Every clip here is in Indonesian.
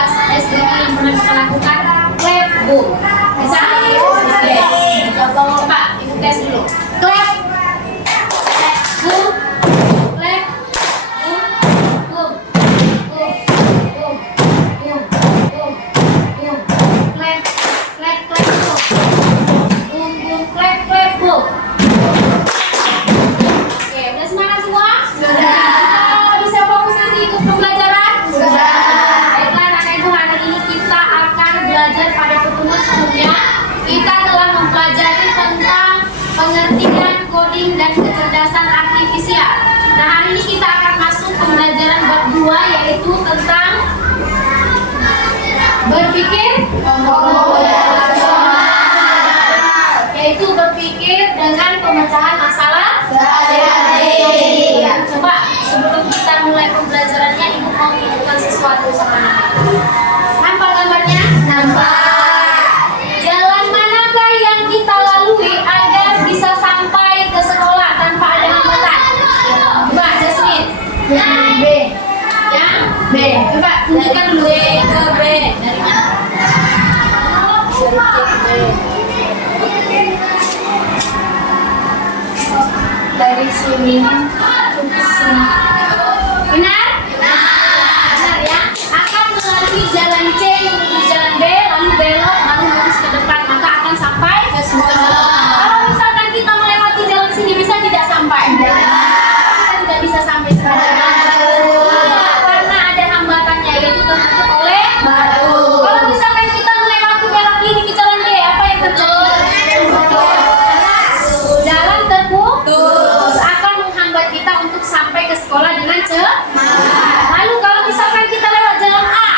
kelas SD yang pernah kita lakukan clap boom. Bisa? Oke. Coba ibu tes dulu. Clap, boom, clap, boom, boom, boom, boom, boom, boom, boom, clap, clap, clap, boom, boom, boom, clap, clap, boom. Oke, udah semangat semua? Sudah. Bisa fokus nanti ikut pembelajaran? Sudah. Baiklah, anak ibu, hari ini kita akan belajar pada pertemuan sebelumnya. Kita telah mempelajari tentang pengertian coding dan kecerdasan artifisial. Nah, hari ini kita akan masuk pembelajaran bab 2, yaitu tentang berpikir yaitu berpikir dengan pemecahan masalah sehari-hari. Coba sebelum kita mulai pembelajarannya, ibu mau tunjukkan sesuatu sama anak. Nampak gambarnya? Nampak. Jalan manakah yang kita lalui agar bisa sampai ke sekolah tanpa ada hambatan? Coba, Jasmine. Yang B. Yang B. Coba tunjukkan dulu. B ke B. Dari mana? Dari B. Dari sini ke sini. Benar? Benar ya. Akan melalui jalan C menuju jalan B, lalu belok, lalu lurus ke depan, maka akan sampai ke sekolah. Kalau misalkan kita melewati jalan sini, bisa tidak sampai? Kita tidak bisa sampai sekarang. Karena ada hambatannya, yaitu tertutup oleh batu. Kalau misalkan kita melewati belok ini ke jalan B, apa yang terjadi? Jalan terputus akan menghambat kita untuk sampai ke sekolah dengan cepat. Lalu kalau misalkan kita lewat jalan A,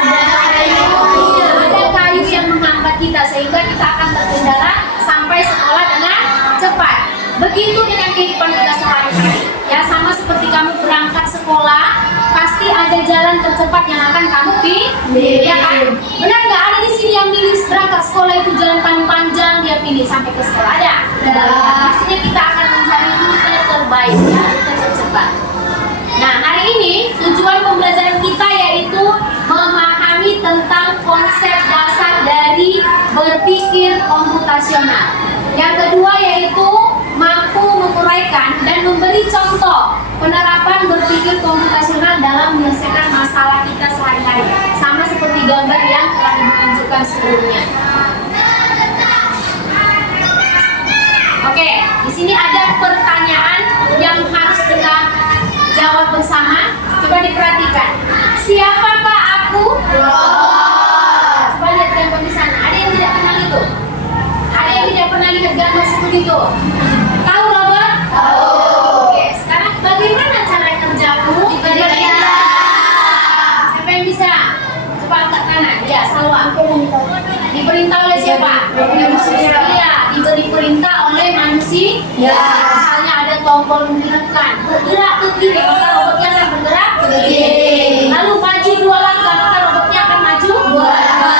ada kayu yang menghambat kita sehingga kita akan terkendala sampai sekolah dengan cepat. Begitu dengan kehidupan kita sehari-hari. Ya, sama seperti kamu berangkat sekolah, pasti ada jalan tercepat yang akan kamu pilih. Ya kan? Benar nggak? Ada di sini yang pilih berangkat sekolah itu jalan paling panjang, dia pilih sampai ke sekolah. Ada? Pastinya kita akan mencari rute terbaik, ya, rute tercepat. Nah, hari ini tujuan pembelajaran kita yaitu memahami tentang konsep dasar dari berpikir komputasional. Yang kedua yaitu mampu menguraikan dan memberi contoh penerapan berpikir komputasional dalam menyelesaikan masalah kita sehari-hari. Sama seperti gambar yang telah Ibu tunjukkan sebelumnya. Oke, di sini ada pertanyaan yang harus kita jawab bersama. Coba diperhatikan. Siapakah aku? Coba lihat gambar di sana. Ada yang tidak kenal itu? Ada yang tidak pernah lihat gambar seperti itu? Tahu Robert? Tahu. Oke, sekarang bagaimana cara kerjaku? Diperintah. Siapa yang bisa? Coba angkat kanan. Ya, Salwa. Diperintah oleh siapa? Iya, diberi perintah oleh manusia. Ya. Misalnya ada tombol menggerakkan, bergerak ke kiri, maka robotnya akan bergerak ke kiri. Lalu maju 2 langkah, maka robotnya akan maju 2 langkah.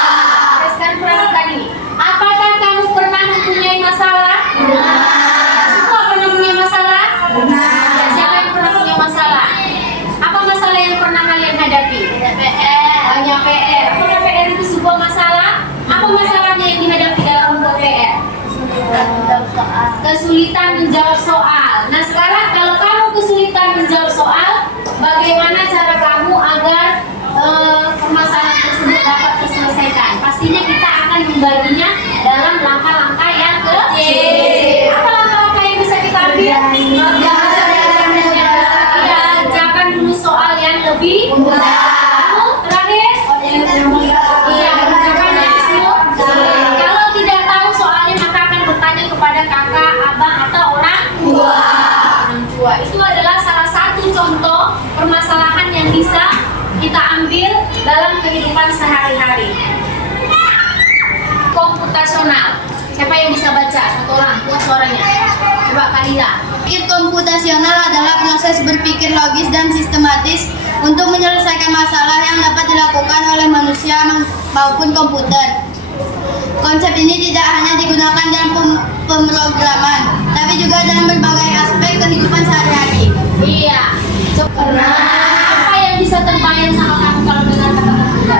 Sekarang perhatikan ini. Apakah kamu pernah mempunyai masalah? Benar. Semua pernah punya masalah? Benar. Siapa yang pernah punya masalah? Apa masalah yang pernah kalian hadapi? PR. Banyak PR. Apakah PR itu sebuah masalah? Apa masalahnya yang dihadapi dalam membuat PR? Kesulitan menjawab soal. Nah, sekarang kalau kamu kesulitan menjawab soal, bagaimana cara kamu agar permasalahan tersebut dapat terselesaikan? Pastinya kita akan membaginya dalam langkah-langkah yang kecil. Apa langkah-langkah yang bisa kita ambil? Kerjakan dulu soal yang lebih mudah. Lalu terakhir, kerjakan yang sulit. Kalau tidak tahu soalnya, maka akan bertanya kepada kakak, abang, atau orang tua. Itu adalah salah satu contoh permasalahan yang bisa kita ambil dalam kehidupan sehari-hari. Komputasional. Siapa yang bisa baca? Satu orang, buat suaranya. Coba Kalila. Berpikir komputasional adalah proses berpikir logis dan sistematis untuk menyelesaikan masalah yang dapat dilakukan oleh manusia maupun komputer. Konsep ini tidak hanya digunakan dalam pemrograman, tapi juga dalam berbagai aspek kehidupan sehari-hari. Iya. Apa yang bisa terbayang sama kamu kalau dengar kata komputer?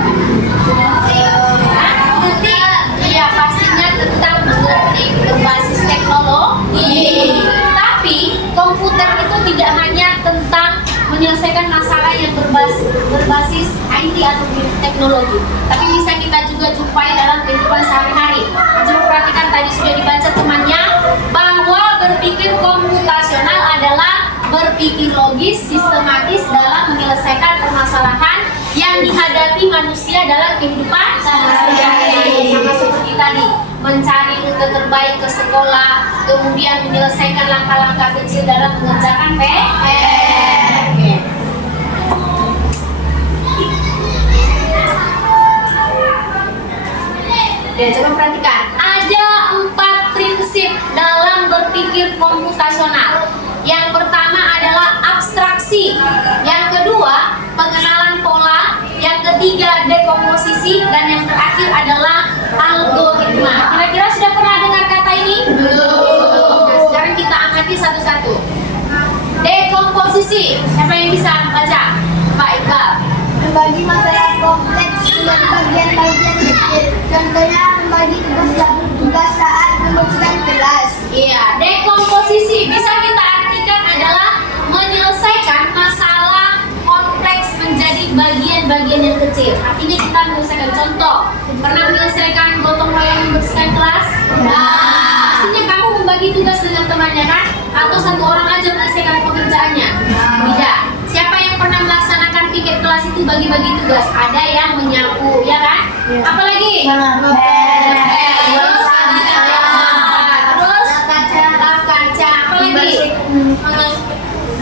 teknologi, tapi bisa kita juga jumpai dalam kehidupan sehari-hari. Coba perhatikan tadi sudah dibaca temannya bahwa berpikir komputasional adalah berpikir logis, sistematis dalam menyelesaikan permasalahan yang dihadapi manusia dalam kehidupan sehari-hari. Sama seperti tadi, mencari rute terbaik ke sekolah, kemudian menyelesaikan langkah-langkah kecil dalam mengerjakan PR. Ya, coba perhatikan. Ada 4 prinsip dalam berpikir komputasional. Yang pertama adalah abstraksi. Yang kedua, pengenalan pola. Yang ketiga, dekomposisi. Dan yang terakhir adalah algoritma. Kira-kira sudah pernah dengar kata ini? Belum. Nah, sekarang kita amati satu-satu. Dekomposisi. Siapa yang bisa baca? Pak Iqbal. Membagi masalah kompleks menjadi bagian-bagian kecil. Contohnya membagi tugas saat membersihkan kelas. Iya, dekomposisi bisa kita artikan adalah menyelesaikan masalah kompleks menjadi bagian-bagian yang kecil. Artinya kita menyelesaikan contoh. Pernah menyelesaikan gotong royong membersihkan kelas? Nah, pastinya kamu membagi tugas dengan temannya kan? Atau satu orang aja menyelesaikan pekerjaannya? Tidak. Siapa yang pernah melaksanakan piket kelas itu bagi-bagi tugas? Ada yang menyapu, ya kan? Apalagi? Terus lap kaca. Apalagi?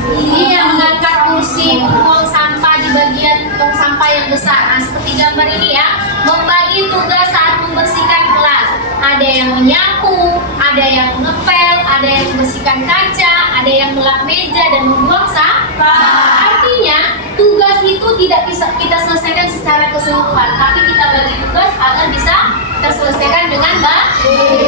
Iya, mengangkat kursi, buang sampah di bagian tong sampah yang besar. Nah, seperti gambar ini ya, membagi tugas saat membersihkan kelas. Ada yang menyapu, ada yang ngepel, ada yang membersihkan kaca, ada yang melap meja dan membuang sampah. Artinya, tugas itu tidak bisa kita selesaikan secara keseluruhan, tapi kita bagi tugas agar bisa terselesaikan dengan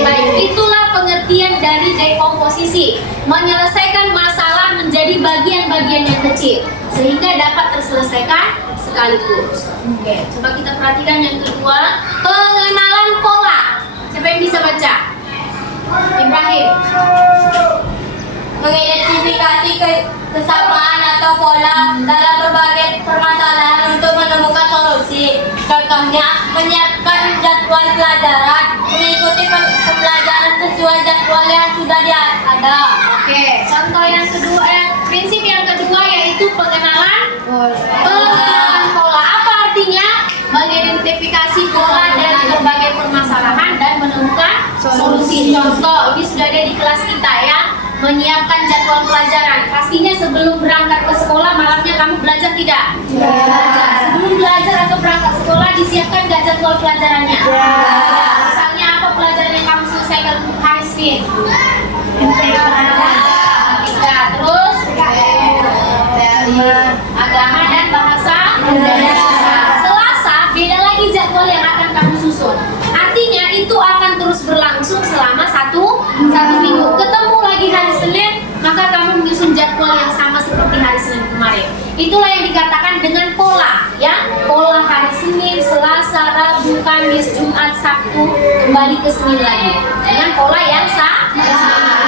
baik. Itulah pengertian dari dekomposisi, menyelesaikan masalah menjadi bagian-bagian yang kecil sehingga dapat terselesaikan sekaligus. Oke, coba kita perhatikan yang kedua, pengenalan pola. Siapa yang bisa baca? Ibrahim. Mengidentifikasi kesamaan atau pola dalam berbagai permasalahan untuk menemukan solusi. Contohnya, menyiapkan jadwal pelajaran, mengikuti pembelajaran sesuai jadwal yang sudah ada. Oke, contoh yang kedua, prinsip yang kedua yaitu pengenalan pola. Apa artinya? Mengidentifikasi pola dari berbagai permasalahan dan menemukan solusi. Contoh, ini sudah ada di kelas kita ya. Menyiapkan jadwal pelajaran. Pastinya sebelum berangkat ke sekolah malamnya kamu belajar tidak? Belajar. Sebelum belajar atau berangkat sekolah disiapkan nggak jadwal pelajarannya? Misalnya apa pelajaran yang kamu selesaikan hari Senin? Terus agama dan bahasa Indonesia. Selasa beda lagi jadwal yang akan kamu susun. Artinya itu akan terus berlangsung selama satu minggu. Ketemu lagi hari Senin, maka kamu menyusun jadwal yang sama seperti hari Senin kemarin. Itulah yang dikatakan dengan pola, ya. Pola hari Senin, Selasa, Rabu, Kamis, Jumat, Sabtu, kembali ke Senin lagi dengan pola yang sama.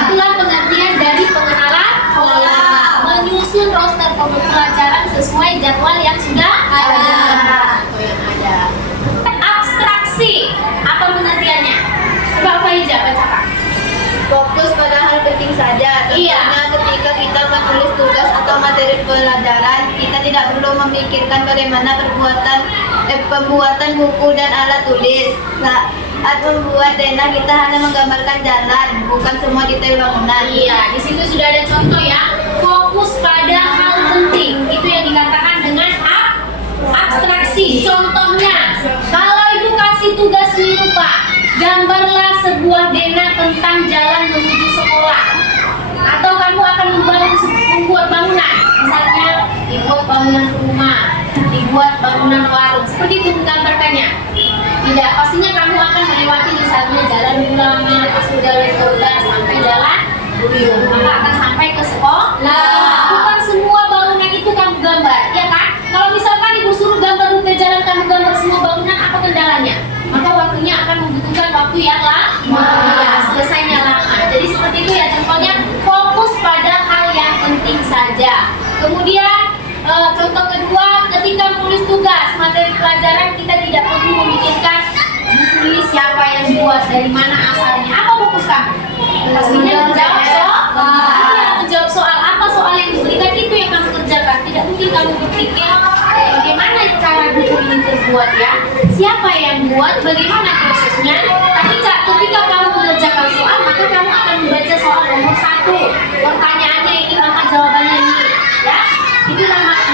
Itulah pengertian dari pengenalan pola. Menyusun roster pembelajaran sesuai jadwal yang sudah ada. Abstraksi, apa pengertiannya? Coba Faiza bacakan. Fokus pada hal penting saja. Contohnya ketika kita menulis tugas atau materi pelajaran, kita tidak perlu memikirkan bagaimana pembuatan buku dan alat tulis. Saat membuat denah kita hanya menggambarkan jalan, bukan semua detail bangunan. Iya, di situ sudah ada contoh ya. Fokus pada hal penting. Itu yang dikatakan dengan abstraksi. Contohnya, kalau ibu kasih tugas ini Pak, gambarlah sebuah denah tentang jalan menuju sekolah. Atau kamu akan membuat bangunan. Misalnya, dibuat bangunan rumah, dibuat bangunan warung. Seperti itu menggambarkannya. Tidak, pastinya kamu akan melewati misalnya jalan Bulama, masuk jalan Kota, sampai jalan Buriung. Maka akan sampai ke sekolah. Bukan semua bangunan itu kamu gambar, ya kan? Kalau misalkan ibu suruh gambar rute jalan, kamu gambar semua bangunan, apa kendalanya? Maka waktunya akan membutuhkan waktu yang lama. Ya, selesainya lama. Jadi seperti itu ya contohnya, fokus pada hal yang penting saja. Kemudian contoh kedua, ketika menulis tugas materi pelajaran kita dibuat, dari mana asalnya? Apa fokus kamu? Pastinya menjawab soal. Iya, menjawab soal. Apa soal yang diberikan itu yang kamu kerjakan. Tidak mungkin kamu berpikir bagaimana cara buku ini terbuat ya. Siapa yang buat? Bagaimana prosesnya? Tapi ketika kamu mengerjakan soal, maka kamu akan membaca soal nomor 1. Pertanyaannya ini, maka jawabannya ini. Ya, itu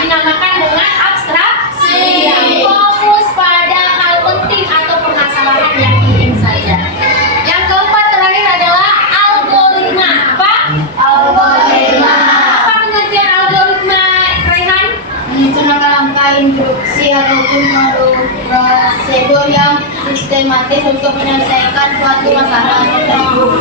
dinamakan dengan abstraksi. Fokus pada hal penting atau permasalahan yang penting saja. Yang keempat terakhir adalah algoritma. Apa? Algoritma. Apa pengertian algoritma, Rehan? Menyusun langkah-langkah instruksi ataupun prosedur yang sistematis untuk menyelesaikan suatu masalah.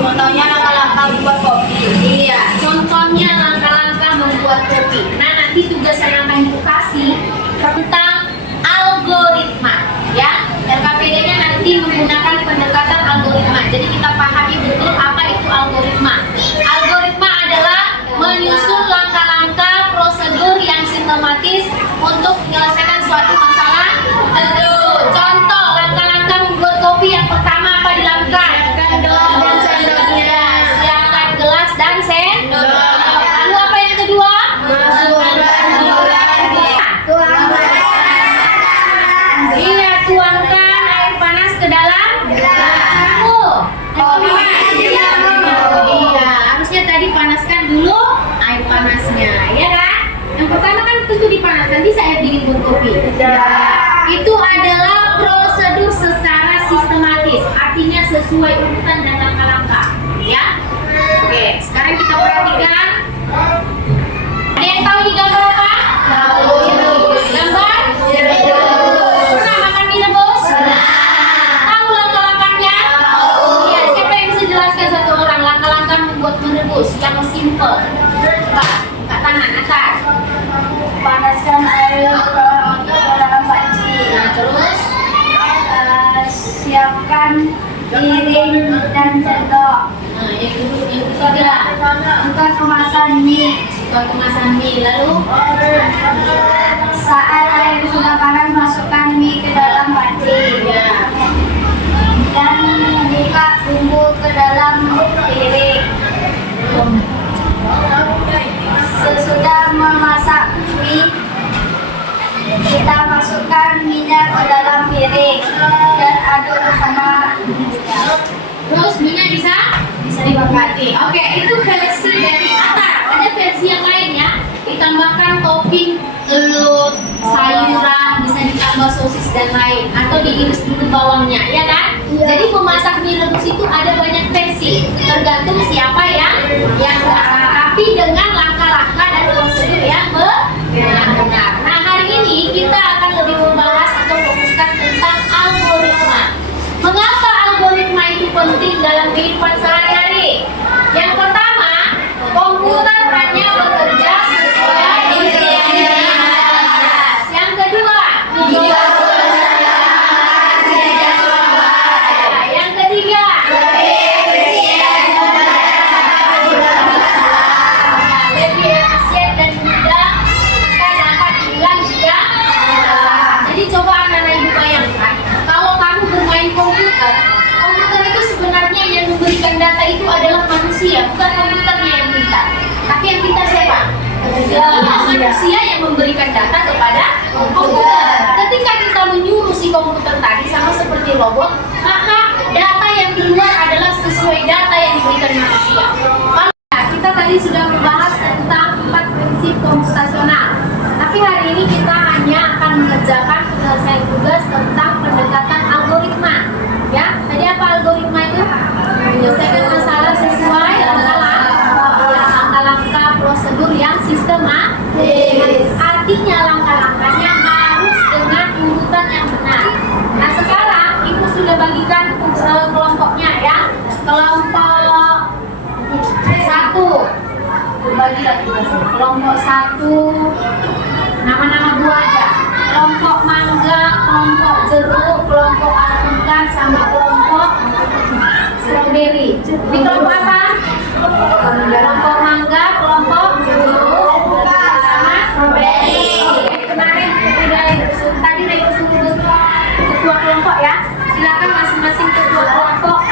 Contohnya langkah-langkah membuat kopi. Iya, contohnya langkah-langkah membuat kopi. Nah, nanti tugas yang akan dikasih tentang algoritma, ya. RKPD-nya nanti menggunakan pendekatan algoritma. Jadi kita pahami betul apa itu algoritma. Algoritma adalah menyusun langkah-langkah prosedur yang sistematis untuk menyelesaikan suatu masalah. Contoh langkah-langkah membuat kopi yang pertama apa dilakukan? Gelas dan sendoknya. Siapkan gelas dan sendok. Lalu apa yang kedua? Iya, tuangkan air panas ke dalam kamu. Iya, harusnya tadi panaskan dulu air panasnya, ya kan? Yang pertama kan tentu dipanaskan, bisa air dingin buat kopi. Itu adalah prosedur secara sistematis, artinya sesuai urutan dan langkah-langkah, ya. Oke, sekarang kita perhatikan. Ada yang tahu di gambar apa? Gambar? Pernah makan mie rebus? Tahu langkah-langkahnya? Iya, siapa yang bisa jelaskan satu orang langkah-langkah membuat mie rebus yang simple? Coba, angkat tangan atas. Panaskan air ke dalam panci. Nah, terus? Siapkan piring dan sendok. Nah, yang ketiga. Buka kemasan mie. Buka kemasan mie, lalu? Saat air sudah panas, masukkan mie ke dalam panci. Ya. Dan buka bumbu ke dalam piring. Sesudah memasak mie, kita masukkan minyak ke dalam piring dan aduk bersama minyak. Terus minyak bisa dipakai. Oke, itu versi dari atar. Ada versi yang lain ya. Ditambahkan topping telur, sayuran, bisa ditambah sosis dan lain, atau diiris dulu bawangnya, ya kan? Jadi memasak mie rebus itu ada banyak versi, tergantung siapa yang masak, tapi dengan langkah-langkah dan prosedur yang benar-benar. Nah, hari ini kita akan lebih membahas atau fokuskan tentang algoritma. Mengapa algoritma itu penting dalam kehidupan sehari-hari? Yang pertama, komputer hanya bekerja sesuai instruksi. Yang kedua, yang ketiga, lebih efisien dan mudah, serta dapat dibilang juga. Jadi coba anak-anak ibu bayangkan, kalau kamu bermain komputer itu sebenarnya yang memberikan data itu adalah manusia, bukan komputernya yang pintar. Tapi yang pintar siapa? Manusia yang memberikan data kepada komputer. Ketika kita menyuruh si komputer tadi sama seperti robot, maka data yang keluar adalah sesuai data yang diberikan manusia. Kita tadi sudah membahas tentang 4 prinsip komputasional. Tapi hari ini kita hanya akan mengerjakan penyelesaian tugas tentang pendekatan algoritma. Ya, tadi apa algoritma itu? Menyelesaikan masalah sesuai langkah-langkah prosedur yang sistematis. Artinya langkah-langkahnya harus dengan urutan yang benar. Nah, sekarang ibu sudah bagikan kelompoknya ya. Kelompok 1. Bagilah tugasnya. Kelompok 1 nama-nama buah aja. Kelompok mangga, kelompok jeruk, kelompok alpukat, sama kelompok strawberry. Di kelompok apa? Kelompok mangga, kelompok jeruk, sama strawberry. Kemarin tadi udah suruh ketua kelompok ya. Silakan masing-masing ketua kelompok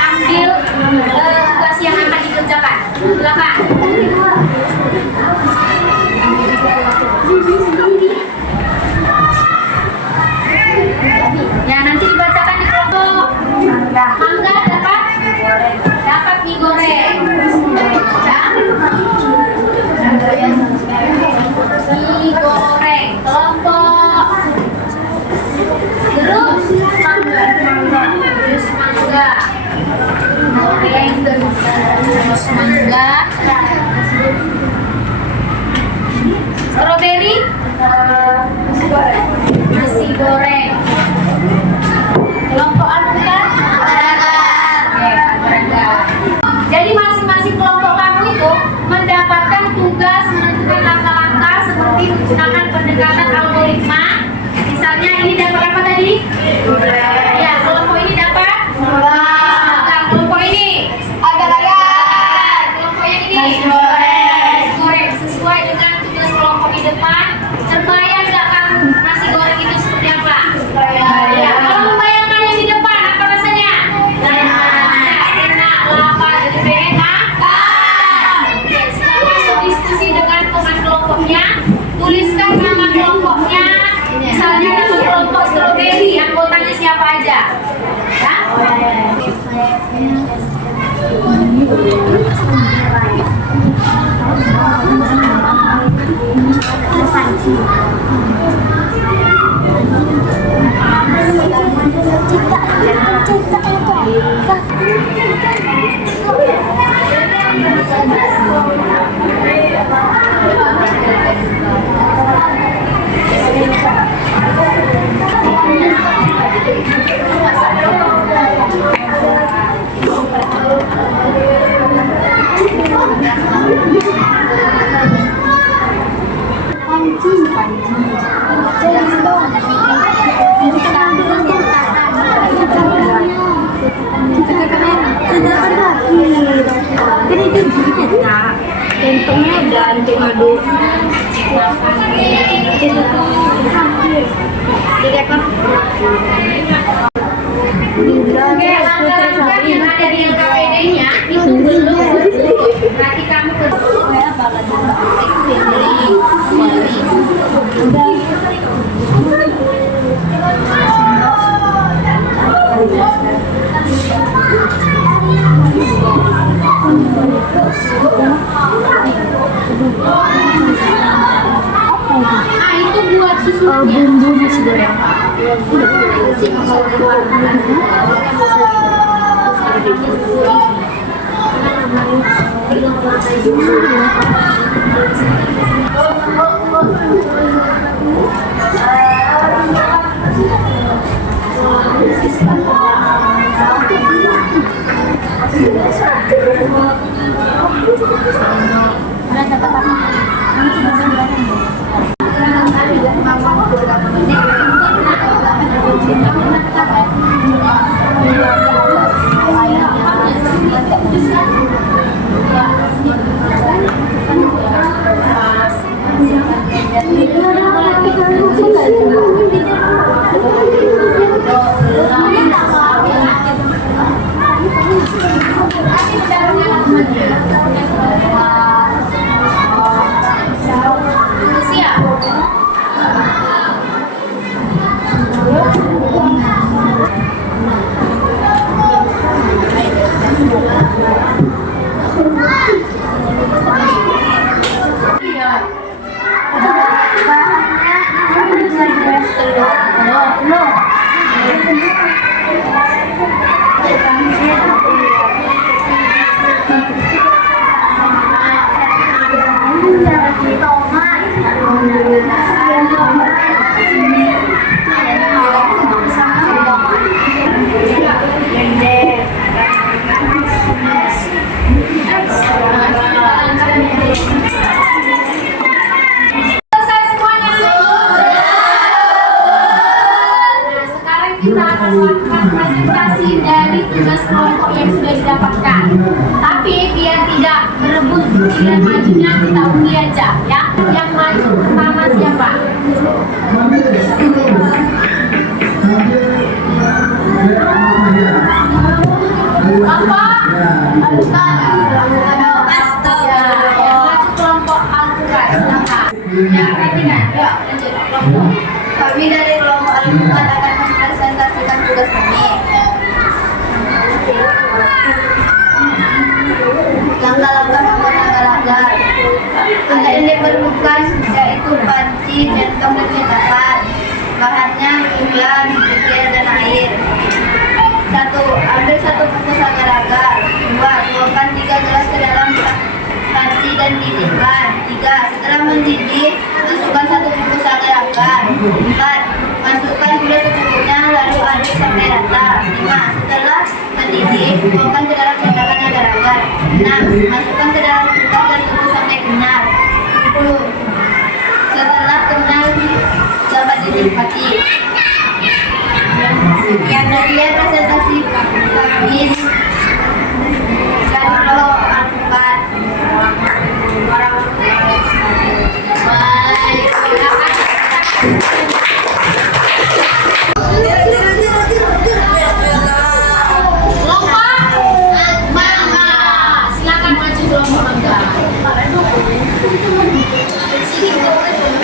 tugas yang akan dikerjakan. Silakan. Ya, nanti dibacakan di kelompok. Mangga dapat mie goreng. Ya. Mie goreng kelompok. Terus jus mangga. Goreng jus mangga. Stroberi. Nasi goreng. Kelompok alpukat. Jadi masing-masing kelompok kamu itu mendapatkan tugas menentukan langkah-langkah seperti menggunakan pendekatan algoritma. Misalnya ini dapat apa tadi? Ya, kelompok ini dapat? Nah, kelompok ini? Agar-agar. Kelompok yang ini? Nasi goreng. Sesuai dengan tugas kelompok di depan. Terbayang nggak kamu nasi goreng itu seperti apa? Ya, kalau membayangkan yang di depan, apa rasanya? Enak, lapar, jadi enak. Oke, silakan diskusi dengan teman kelompoknya. Tuliskan nama kelompoknya. Misalnya nama kelompok stroberi, anggotanya siapa aja? Ya? Untungnya ganti madu. Oke, langkah-langkah yang ada di LKPD-nya itu belum berarti kamu itu buat susunya. Bumbu nasi goreng. Selesai semuanya. Nah, sekarang kita akan melakukan presentasi dari tugas kelompok yang sudah didapatkan. Tapi biar tidak berebut pilihan majunya, kita undi aja ya. Yang maju pertama siapa? Bapak Maju kelompok Al-Quran. Silakan. Ya, perhatikan. Yuk, lanjut. Kelompok. Kami dari kelompok Al-Quran akan mempresentasikan tugas kami. Langkah-langkah membuat agar-agar. Alat yang diperlukan yaitu panci, centong, dan cetakan. Bahannya gula, bibir, dan air. 1. Ambil 1 bungkus agar-agar. 2. Tuangkan 3 gelas ke dalam panci dan didihkan. 3. Setelah mendidih, masukkan 1 bungkus agar-agar. 4. Masukkan gula secukupnya lalu aduk sampai rata. 5. Setelah mendidih, tuangkan ke dalam cetakan agar-agar. 6. Masukkan ke dalam kulkas dan tunggu sampai kenyal. 7. Setelah kenyal, dapat dinikmati. Yang terakhir presentasi kami dari kelompok Al-Quran. Kelompok Mangga. Silakan maju kelompok Mangga.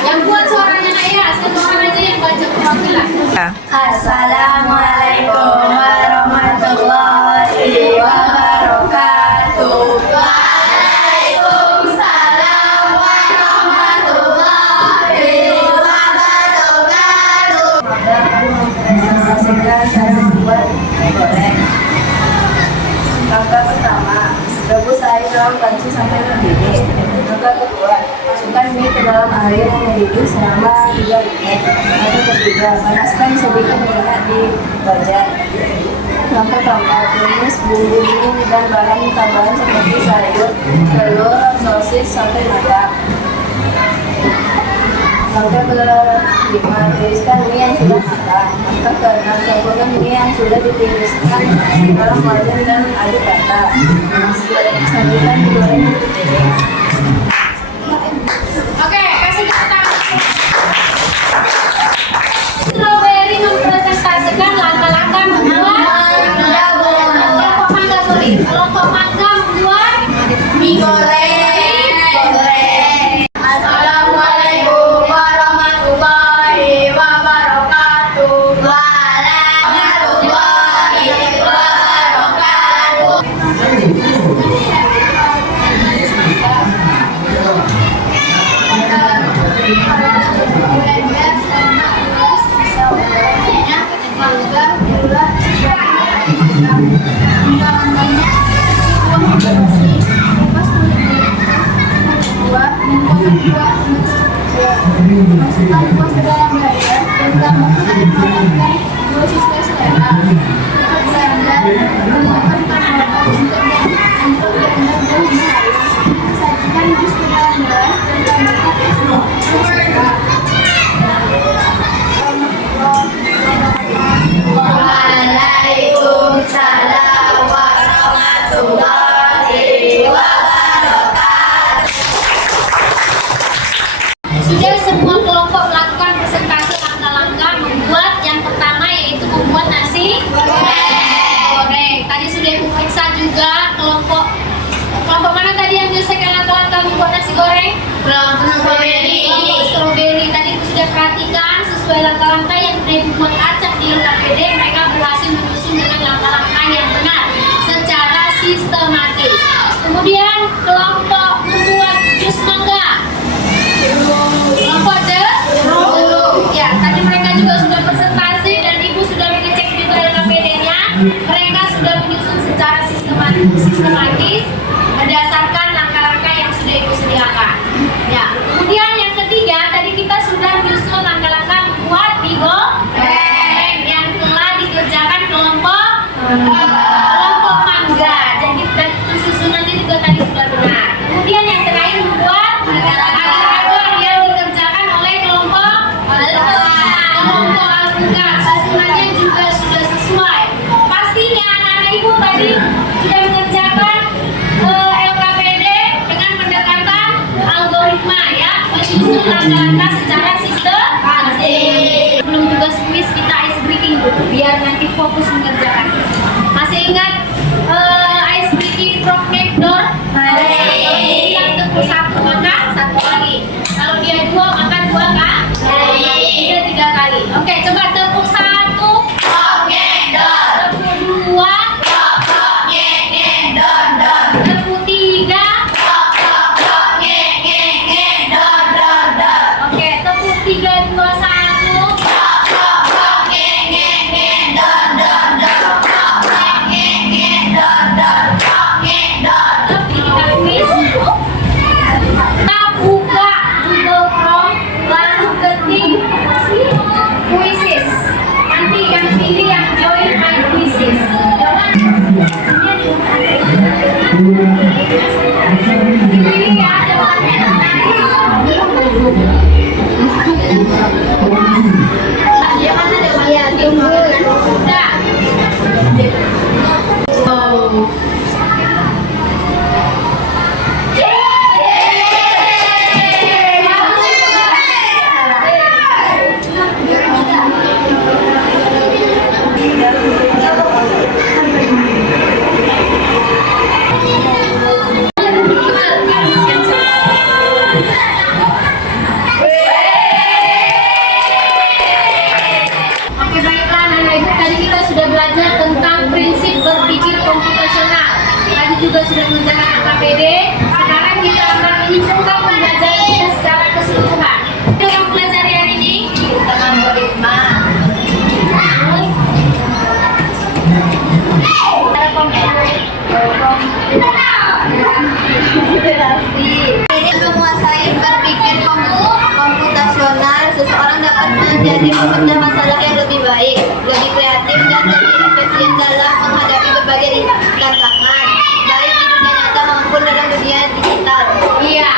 Yang buat suaranya Naya, satu orang aja yang baca perwakilan. Assalamualaikum warahmatullahi wabarakatuh. Waalaikumsalam warahmatullahi wabarakatuh. Maka akan mempresentasikan cara membuat mie goreng. Langkah pertama, rebus air dalam panci sampai mendidih. Langkah kedua, masukkan mie ke dalam air yang mendidih selama 3 menit. Langkah ketiga, panaskan sedikit minyak di wajan. Langkah keempat, tumis bumbu mie dan bahan tambahan seperti sayur, telur, sosis sampai matang. Langkah kelima, tiriskan mie yang sudah matang. Langkah keenam, campurkan mie yang sudah ditiriskan dalam wajan dan aduk rata. Selanjutnya digoreng di piring. Oke, kasih tepuk tangan. Strawberry mempresentasikan langkah-langkah membuat kelompok Mangga, kelompok Mangga membuat mie goreng. Assalamualaikum warahmatullahi wabarakatuh. Warahmatullahi wabarakatuh. Masukkan kuah ke dalam wajan dan tambahkan air matangkan 2 siswa selera. Tambahkan kacang untuk direndam dan halus. Sajikan jus ke dalam gelas dan tambahkan es selera. Waalaikumsalam warahmatullahi wabarakatuh. Sudah semua kelompok melakukan presentasi langkah-langkah membuat yang pertama yaitu membuat nasi goreng. Tadi sudah Ibu periksa juga kelompok mana tadi yang menyelesaikan langkah-langkah membuat nasi goreng? Kelompok strawberry. Tadi Ibu sudah perhatikan sesuai langkah-langkah yang sudah Ibu buat acak di LKPD, mereka berhasil menyusun dengan langkah-langkah yang benar secara sistematis. Kemudian kelompok membuat jus mangga. Kelompok jeruk. Ya, tadi mereka juga sudah presentasi dan Ibu sudah mengecek juga LKPD-nya. Mereka sudah menyusun secara sistematis berdasarkan langkah-langkah yang sudah Ibu sediakan. Ya, kemudian yang ketiga tadi kita sudah menyusun langkah-langkah membuat mie goreng yang telah dikerjakan kelompok Mangga. Jadi susunannya juga tadi sudah benar. Kemudian yang terakhir membuat agar-agar yang dikerjakan oleh kelompok Al-Quran. Susunannya juga sudah sesuai. Pastinya anak-anak Ibu tadi sudah mengerjakan LKPD dengan pendekatan algoritma ya, menyusun langkah-langkah secara sistematis. Sebelum tugas kuis kita ice breaking dulu biar nanti fokus mengerjakan. Masih ingat ice breaking program Dengan menguasai berpikir komputasional, seseorang dapat menjadi memecah masalah yang lebih baik, lebih kreatif, dan lebih efisien dalam menghadapi berbagai tantangan, baik di dunia nyata maupun dalam dunia digital. Iya,